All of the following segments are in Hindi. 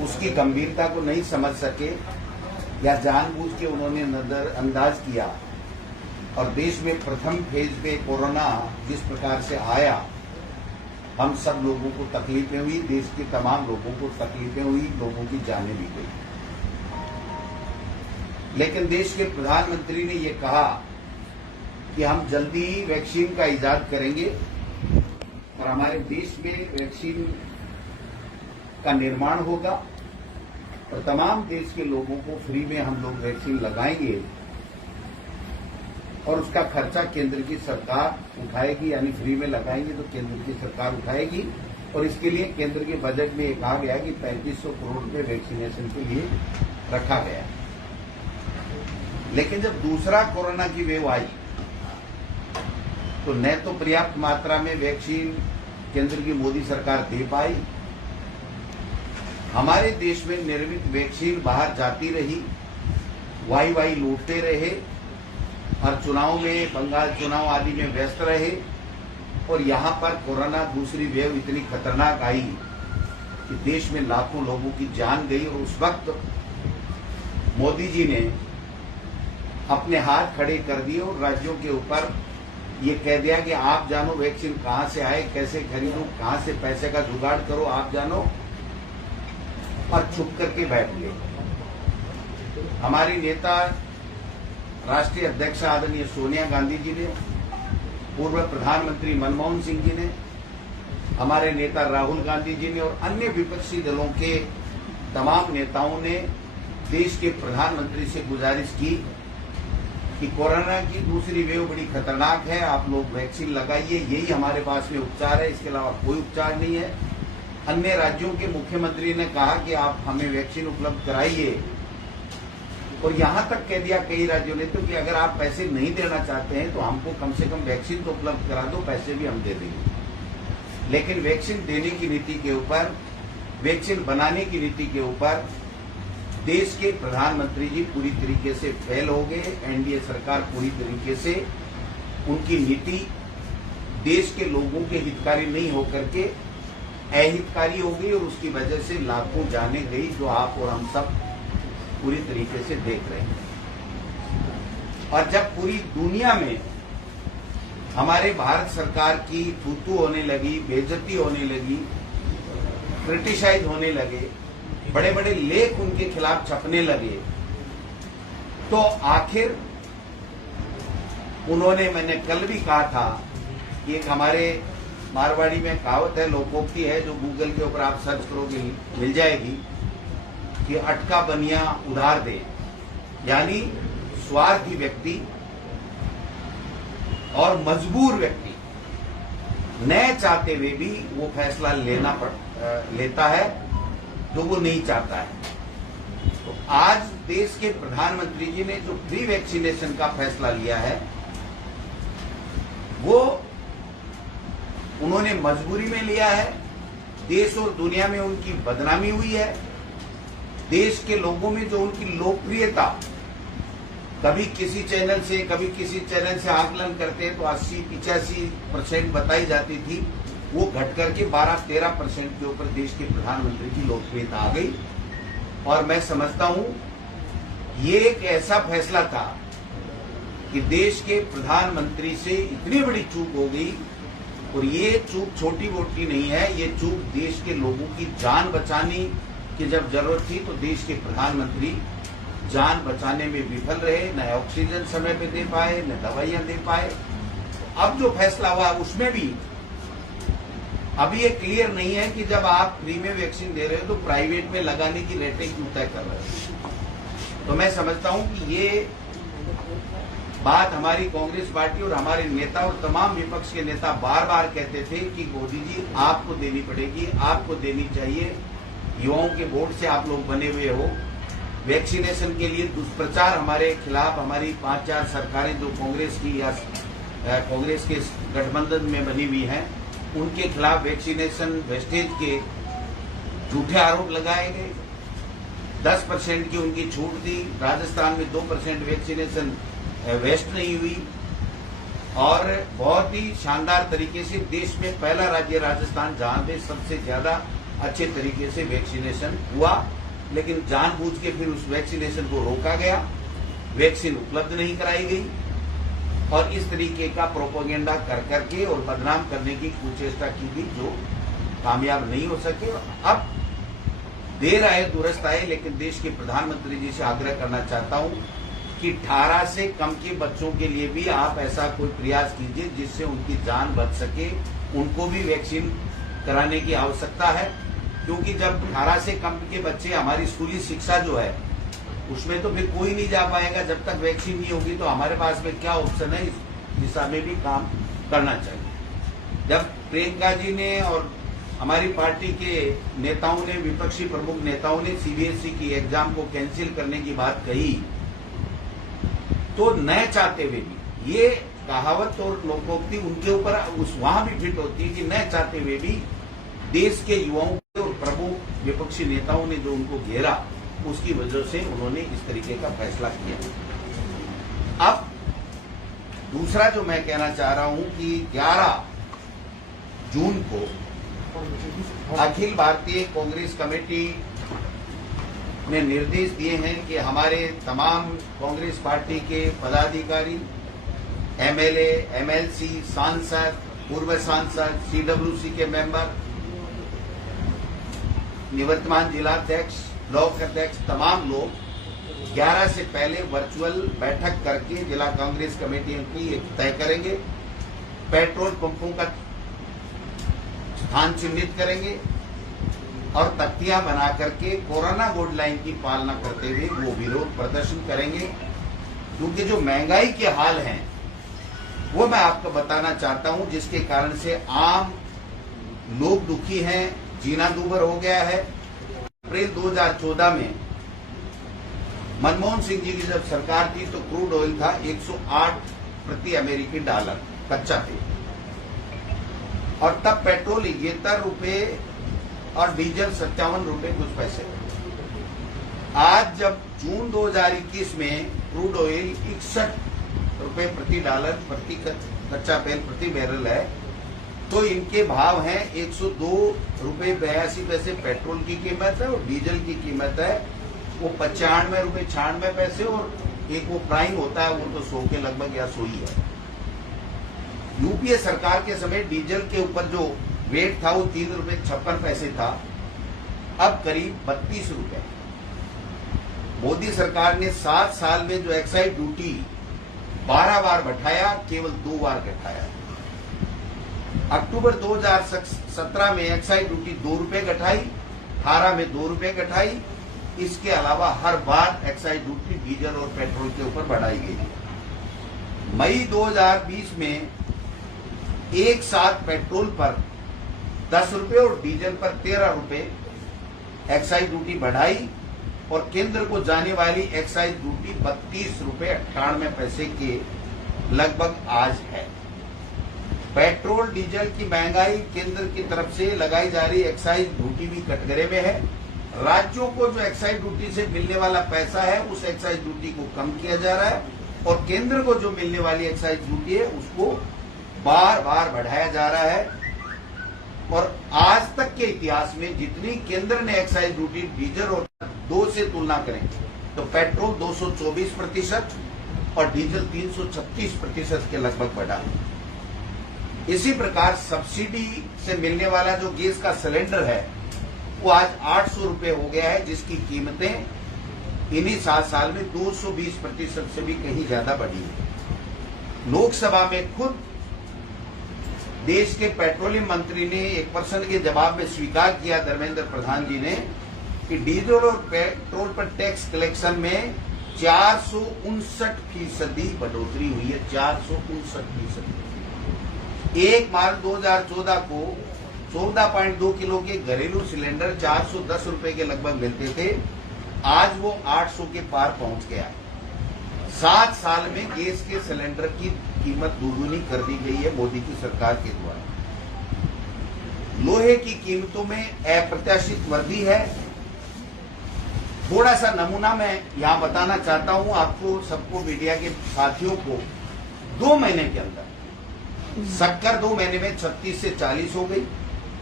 उसकी गंभीरता को नहीं समझ सके या जानबूझ के उन्होंने नजरअंदाज किया और देश में प्रथम फेज पे कोरोना जिस प्रकार से आया, हम सब लोगों को तकलीफें हुई, देश के तमाम लोगों को तकलीफें हुई, लोगों की जानें भी गई। लेकिन देश के प्रधानमंत्री ने ये कहा कि हम जल्दी ही वैक्सीन का इजाद करेंगे और हमारे देश में वैक्सीन का निर्माण होगा और तमाम देश के लोगों को फ्री में हम लोग वैक्सीन लगाएंगे और उसका खर्चा केंद्र की सरकार उठाएगी, यानी फ्री में लगाएंगे तो केंद्र की सरकार उठाएगी। और इसके लिए केंद्र के बजट में कहा गया कि 3500 करोड़ रुपए वैक्सीनेशन के लिए रखा गया। लेकिन जब दूसरा कोरोना की वेव आई तो न तो पर्याप्त मात्रा में वैक्सीन केंद्र की मोदी सरकार दे पाई, हमारे देश में निर्मित वैक्सीन बाहर जाती रही, वाई लूटते रहे और चुनाव में, बंगाल चुनाव आदि में व्यस्त रहे। और यहां पर कोरोना दूसरी वेव इतनी खतरनाक आई कि देश में लाखों लोगों की जान गई। और उस वक्त मोदी जी ने अपने हाथ खड़े कर दिए और राज्यों के ऊपर ये कह दिया कि आप जानो वैक्सीन कहां से आए, कैसे खरीदो, कहां से पैसे का जुगाड़ करो, आप जानो, और चुप करके बैठ गए। हमारी नेता राष्ट्रीय अध्यक्ष आदरणीय सोनिया गांधी जी ने, पूर्व प्रधानमंत्री मनमोहन सिंह जी ने, हमारे नेता राहुल गांधी जी ने और अन्य विपक्षी दलों के तमाम नेताओं ने देश के प्रधानमंत्री से गुजारिश की कि कोरोना की दूसरी वेव बड़ी खतरनाक है, आप लोग वैक्सीन लगाइए, यही हमारे पास में उपचार है, इसके अलावा कोई उपचार नहीं है। अन्य राज्यों के मुख्यमंत्री ने कहा कि आप हमें वैक्सीन उपलब्ध कराइए और यहां तक कह दिया कई राज्यों ने तो कि अगर आप पैसे नहीं देना चाहते हैं तो हमको कम से कम वैक्सीन तो उपलब्ध करा दो, पैसे भी हम दे देंगे। लेकिन वैक्सीन देने की नीति के ऊपर, वैक्सीन बनाने की नीति के ऊपर देश के प्रधानमंत्री जी पूरी तरीके से फेल हो गए। एनडीए सरकार पूरी तरीके से, उनकी नीति देश के लोगों के हितकारी नहीं होकर के अहितकारी हो गई और उसकी वजह से लाखों जानें गई, जो आप और हम सब पूरी तरीके से देख रहे हैं। और जब पूरी दुनिया में हमारे भारत सरकार की थू-थू होने लगी, बेइज्जती होने लगी, क्रिटिसाइज होने लगे, बड़े बड़े लेख उनके खिलाफ छपने लगे, तो आखिर उन्होंने, मैंने कल भी कहा था कि एक हमारे मारवाड़ी में कहावत है, लोकोक्ति है, जो गूगल के ऊपर आप सर्च करोगे मिल जाएगी, कि अटका बनिया उधार दे। यानी स्वार्थी व्यक्ति और मजबूर व्यक्ति न चाहते हुए भी वो फैसला लेता है जो वो नहीं चाहता है। तो आज देश के प्रधानमंत्री जी ने जो फ्री वैक्सीनेशन का फैसला लिया है, वो उन्होंने मजबूरी में लिया है। देश और दुनिया में उनकी बदनामी हुई है। देश के लोगों में जो उनकी लोकप्रियता, कभी किसी चैनल से कभी किसी चैनल से आकलन करते हैं तो 80-85% बताई जाती थी, वो घट करके 12-13% के ऊपर देश के प्रधानमंत्री की लोकप्रियता आ गई। और मैं समझता हूं ये एक ऐसा फैसला था कि देश के प्रधानमंत्री से इतनी बड़ी चूक हो गई, और ये चूक छोटी मोटी नहीं है, ये चूक देश के लोगों की जान बचाने की जब जरूरत थी तो देश के प्रधानमंत्री जान बचाने में विफल रहे, न ऑक्सीजन समय पे दे पाए, न दवाइयां दे पाए। अब जो फैसला हुआ उसमें भी अभी ये क्लियर नहीं है कि जब आप फ्री में वैक्सीन दे रहे हो तो प्राइवेट में लगाने की रेटें क्यों तय कर रहे हो। तो मैं समझता हूं कि ये बात हमारी कांग्रेस पार्टी और हमारे नेता और तमाम विपक्ष के नेता बार बार कहते थे कि मोदी जी आपको देनी पड़ेगी, आपको देनी चाहिए, युवाओं के वोट से आप लोग बने हुए हो। वैक्सीनेशन के लिए दुष्प्रचार हमारे खिलाफ, हमारी 5-4 सरकारें जो कांग्रेस की या कांग्रेस के गठबंधन में बनी हुई हैं, उनके खिलाफ वैक्सीनेशन वेस्टेज के झूठे आरोप लगाए गए। 10% की उनकी छूट दी, राजस्थान में 2% वैक्सीनेशन वेस्ट नहीं हुई, और बहुत ही शानदार तरीके से देश में पहला राज्य राजस्थान जहां पे सबसे ज्यादा अच्छे तरीके से वैक्सीनेशन हुआ, लेकिन जानबूझ के फिर उस वैक्सीनेशन को रोका गया, वैक्सीन उपलब्ध नहीं कराई गई और इस तरीके का प्रोपेगेंडा कर करके और बदनाम करने की कुचेष्टा की गई जो कामयाब नहीं हो सके। अब देर आए दुरुस्त आए, लेकिन देश के प्रधानमंत्री जी से आग्रह करना चाहता हूं कि 18 से कम के बच्चों के लिए भी आप ऐसा कोई प्रयास कीजिए जिससे उनकी जान बच सके, उनको भी वैक्सीन कराने की आवश्यकता है। क्योंकि जब 18 से कम के बच्चे, हमारी स्कूली शिक्षा जो है उसमें तो फिर कोई नहीं जा पाएगा जब तक वैक्सीन नहीं होगी, तो हमारे पास में क्या ऑप्शन है, इस दिशा में भी काम करना चाहिए। जब प्रियंका जी ने और हमारी पार्टी के नेताओं ने, विपक्षी प्रमुख नेताओं ने सीबीएसई की एग्जाम को कैंसिल करने की बात कही, तो न चाहते हुए भी, ये कहावत और लोकोक्ति उनके ऊपर वहां भी फिट होती है कि न चाहते हुए भी देश के युवाओं और प्रमुख विपक्षी नेताओं ने जो उनको घेरा, उसकी वजह से उन्होंने इस तरीके का फैसला किया। अब दूसरा जो मैं कहना चाह रहा हूं कि 11 जून को अखिल भारतीय कांग्रेस कमेटी ने निर्देश दिए हैं कि हमारे तमाम कांग्रेस पार्टी के पदाधिकारी, एमएलए, एमएलसी, सांसद, पूर्व सांसद, सीडब्ल्यूसी के मेंबर, निवर्तमान जिलाध्यक्ष, ब्लॉक अध्यक्ष, तमाम लोग 11 से पहले वर्चुअल बैठक करके जिला कांग्रेस कमेटियों की तय करेंगे, पेट्रोल पंपों का स्थान चिन्हित करेंगे और तख्तियां बना करके कोरोना गाइडलाइन की पालना करते हुए वो विरोध प्रदर्शन करेंगे। क्योंकि जो महंगाई के हाल हैं वो मैं आपको बताना चाहता हूं, जिसके कारण से आम लोग दुखी हैं, जीना दूभर हो गया है। अप्रैल 2014 में मनमोहन सिंह जी की जब सरकार थी तो क्रूड ऑयल था 108 प्रति अमेरिकी डॉलर कच्चा तेल, और तब पेट्रोल 71 रुपए और डीजल 57 रुपए कुछ पैसे। आज जब जून 2021 में क्रूड ऑयल 61 रुपए प्रति डॉलर प्रति कच्चा तेल प्रति बैरल है, तो इनके भाव हैं 102 रुपए 82 पैसे पेट्रोल की कीमत है और डीजल की कीमत है वो 95 रुपए 96 पैसे, और एक वो प्राइम होता है वो तो 100 के लगभग या 100 ही है। यूपीए सरकार के समय डीजल के ऊपर जो वेट था वो 3 रुपए 56 पैसे था, अब करीब 32 रुपए। मोदी सरकार ने 7 साल में जो एक्साइज ड्यूटी 12 बार बढ़ाया, केवल 2 बार घटाया। अक्टूबर 2017 में एक्साइज ड्यूटी 2 रुपए घटाई, 18 में 2 रुपए घटाई। इसके अलावा हर बार एक्साइज ड्यूटी डीजल और पेट्रोल के ऊपर बढ़ाई गई। मई 2020 में एक साथ पेट्रोल पर 10 रुपए और डीजल पर 13 रुपए एक्साइज ड्यूटी बढ़ाई और केंद्र को जाने वाली एक्साइज ड्यूटी 32 रुपए 98 पैसे के लगभग आज है। पेट्रोल डीजल की महंगाई, केंद्र की तरफ से लगाई जा रही एक्साइज ड्यूटी भी कटघरे में है। राज्यों को जो एक्साइज ड्यूटी से मिलने वाला पैसा है उस एक्साइज ड्यूटी को कम किया जा रहा है, और केंद्र को जो मिलने वाली एक्साइज ड्यूटी है उसको बार बार बढ़ाया जा रहा है। और आज तक के इतिहास में जितनी केंद्र ने एक्साइज ड्यूटी डीजल और 2 से तुलना करें तो पेट्रोल 224% और डीजल 336% के लगभग बढ़ा। इसी प्रकार सब्सिडी से मिलने वाला जो गैस का सिलेंडर है वो आज 800 रुपए हो गया है, जिसकी कीमतें इन्हीं 7 साल में 220% से भी कहीं ज्यादा बढ़ी है। लोकसभा में खुद देश के पेट्रोलियम मंत्री ने एक प्रश्न के जवाब में स्वीकार किया, धर्मेंद्र प्रधान जी ने, कि डीजल और पेट्रोल पर टैक्स कलेक्शन में 459% बढ़ोतरी हुई है। 459%। 1 मार्च 2014 को 14.2 किलो के घरेलू सिलेंडर 410 रुपए के लगभग मिलते थे, आज वो 800 के पार पहुंच गया। 7 साल में गैस के सिलेंडर की कीमत दोगुनी कर दी गई है मोदी की सरकार के द्वारा। लोहे की कीमतों में अप्रत्याशित वृद्धि है। थोड़ा सा नमूना मैं यहां बताना चाहता हूं आपको, सबको, मीडिया के साथियों को। 2 महीने के अंदर शक्कर 2 महीने में 36 से 40 हो गई,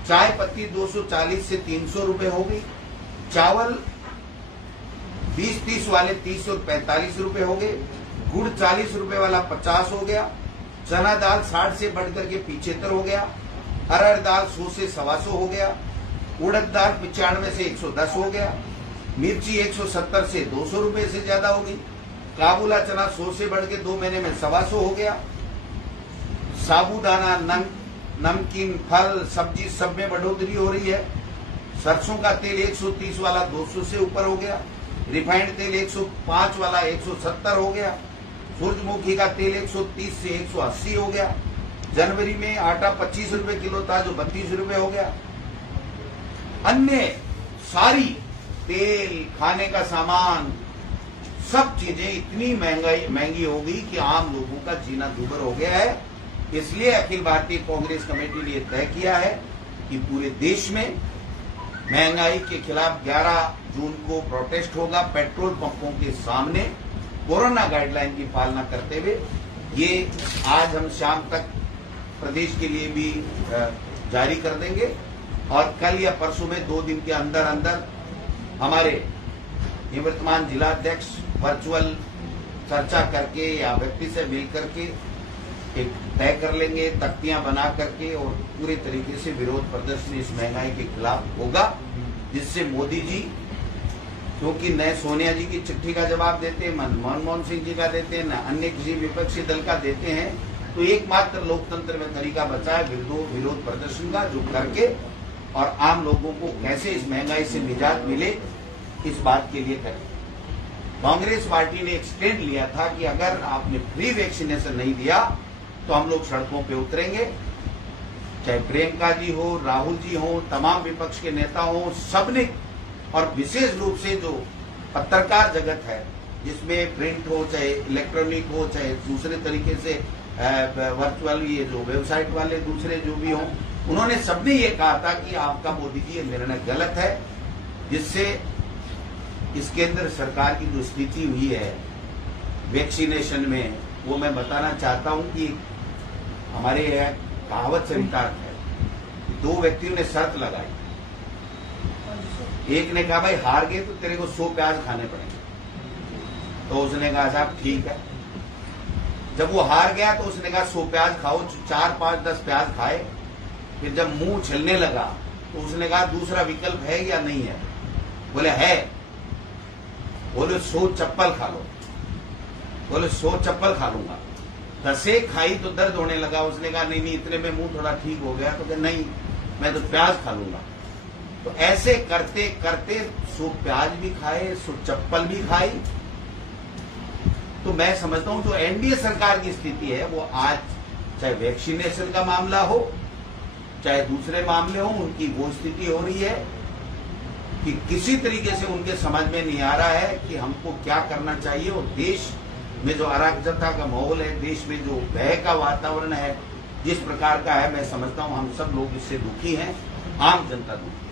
चाय पत्ती 240 से 300 रुपए हो गई, चावल 20-30 वाले 30 और 45 रुपए हो गए, गुड़ 40 रुपए वाला 50 हो गया, चना दाल 60 से बढ़कर के 75 हो गया, अरहर दाल 100 से 125 हो गया, उड़द दाल 95 से 110 हो गया, मिर्ची 170 से 200 रुपए से ज्यादा हो गई, काबुला चना 100 से बढ़ के 2 महीने में 125 हो गया, साबूदाना, नमकीन, फल, सब्जी सब में बढ़ोतरी हो रही है। सरसों का तेल 130 वाला 200 से ऊपर हो गया, रिफाइंड तेल 105 वाला 170 हो गया, सूरजमुखी का तेल 130 से 180 हो गया। जनवरी में आटा 25 रुपए किलो था जो 32 रुपए हो गया। अन्य सारी तेल, खाने का सामान, सब चीजें इतनी महंगी हो गई कि आम लोगों का जीना दूभर हो गया है। इसलिए अखिल भारतीय कांग्रेस कमेटी ने तय किया है कि पूरे देश में महंगाई के खिलाफ 11 जून को प्रोटेस्ट होगा पेट्रोल पंपों के सामने, कोरोना गाइडलाइन की पालना करते हुए। ये आज हम शाम तक प्रदेश के लिए भी जारी कर देंगे और कल या परसों में 2 दिन के अंदर अंदर हमारे निवर्तमान जिलाध्यक्ष वर्चुअल चर्चा करके या व्यक्ति से मिल करके एक तय कर लेंगे, तख्तियां बना करके, और पूरे तरीके से विरोध प्रदर्शन इस महंगाई के खिलाफ होगा, जिससे मोदी जी, क्योंकि न सोनिया जी की चिट्ठी का जवाब देते हैं, मनमोहन सिंह जी का देते हैं, न अन्य किसी विपक्षी दल का देते हैं, तो एकमात्र लोकतंत्र में तरीका बचा है विरोध प्रदर्शन का, जो करके और आम लोगों को कैसे इस महंगाई से निजात मिले इस बात के लिए करें। कांग्रेस पार्टी ने एक स्टैंड लिया था कि अगर आपने फ्री वैक्सीनेशन नहीं दिया तो हम लोग सड़कों पे उतरेंगे, चाहे प्रियंका जी हो, राहुल जी हो, तमाम विपक्ष के नेता हो, सबने, और विशेष रूप से जो पत्रकार जगत है जिसमें प्रिंट हो, चाहे इलेक्ट्रॉनिक हो, चाहे दूसरे तरीके से वर्चुअल, ये जो वेबसाइट वाले दूसरे जो भी हो, उन्होंने सबने ये कहा था कि आपका मोदी जी ये निर्णय गलत है, जिससे इस केंद्र सरकार की जो स्थिति हुई है वैक्सीनेशन में, वो मैं बताना चाहता हूं कि हमारे यहाँ कहावत चरितार्थ है। 2 व्यक्तियों ने शर्त लगाई, एक ने कहा भाई हार गए तो तेरे को 100 प्याज खाने पड़ेंगे, तो उसने कहा साहब ठीक है। जब वो हार गया तो उसने कहा 100 प्याज खाओ, 4, 5, 10 प्याज खाए। फिर जब मुंह छिलने लगा तो उसने कहा दूसरा विकल्प है या नहीं है? बोले है। बोले 100 चप्पल खा लो। बोले 100 चप्पल खा लूंगा। 10 खाई तो दर्द होने लगा। उसने कहा नहीं इतने में मुंह थोड़ा ठीक हो गया। तो नहीं मैं तो प्याज खा लूंगा। तो ऐसे करते करते 100 प्याज भी खाए, 100 चप्पल भी खाई। तो मैं समझता हूं जो एनडीए सरकार की स्थिति है वो आज, चाहे वैक्सीनेशन का मामला हो चाहे दूसरे मामले हो, उनकी वो स्थिति हो रही है कि किसी तरीके से उनके समझ में नहीं आ रहा है कि हमको क्या करना चाहिए। और देश में जो अराजकता का माहौल है, देश में जो भय का वातावरण है जिस प्रकार का है, मैं समझता हूं हम सब लोग इससे दुखी हैं, आम जनता दुखी।